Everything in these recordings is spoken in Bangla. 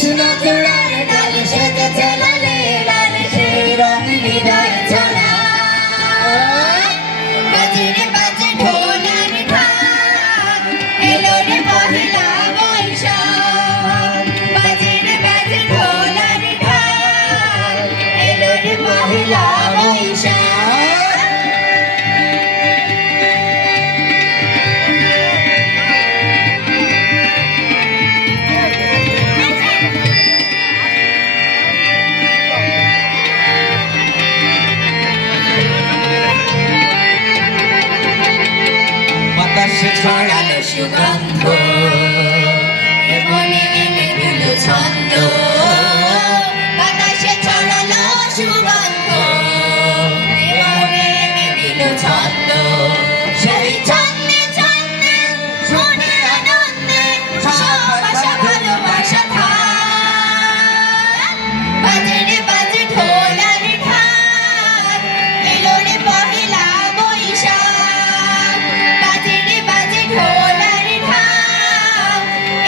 কৃষ্ণ চূড়ার ডাল সেজেছে লালে লাল সেই রং হৃদয় ছড়া বাজে রে বাজে ঢোল আর ঢাক এলো রে পহেলা বৈশাখ বাজে রে বাজে ঢোল আর ঢাক এলো রে পহেলা বৈশাখ ছড়ালো সুগন্ধ মনে এনে দিল ছন্দ বাতাসে ছড়ালো সুগন্ধ মনে এনে দিল ছন্দ সেই ছন্দে ছন্দে শুনে আনন্দে ভালোবাসা ভালোবাসা থাক বাজে রে বাজে ঢোল আর ঢাক এলো রে পহেলা বৈশাখ বাজে রে বাজে ঢোল আর ঢাক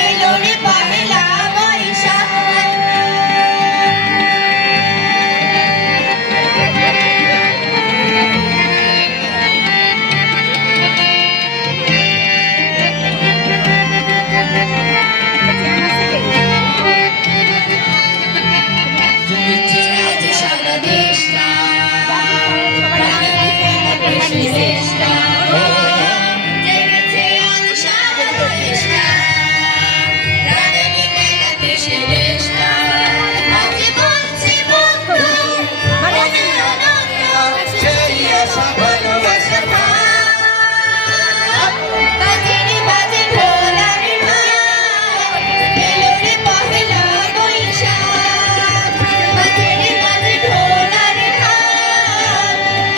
এলো রে পহেলা বৈশাখ সারা দেশটা দেশটা জেগেছে আজ সারা দেশটা রানী মেলাতে সে দেশটা আজ বলছি বন্ধু মনে আনন্দ সেই আশা ভালোবাসা থাক বাজে রে বাজে ঢোল আর ঢাক এলো রে পহেলা বৈশাখ বাজে রে বাজে ঢোল আর ঢাক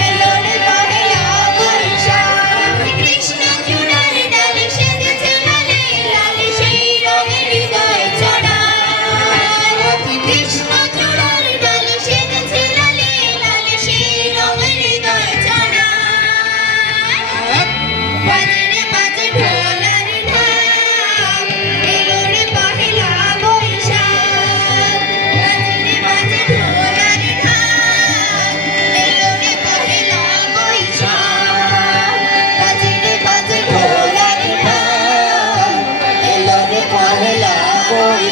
এলো রে পহেলা বৈশাখ কৃষ্ণ চূড়ার ডাল সেজেছে লালে লাল সেই রঙের হৃদয় ছড়া কৃষ্ণ চূড়ার ডাল সেজেছে লালে লাল সেই রঙের হৃদয় ছড়া বাজে রে বাজে ঢোল আর ঢাক এলো রে পহেলা বৈশাখ বাজে রে বাজে ঢোল আর ঢাক এলো রে পহেলা বৈশাখ বাজে রে বাজে ঢোল আর ঢাক এলো রে পহেলা বৈশাখ।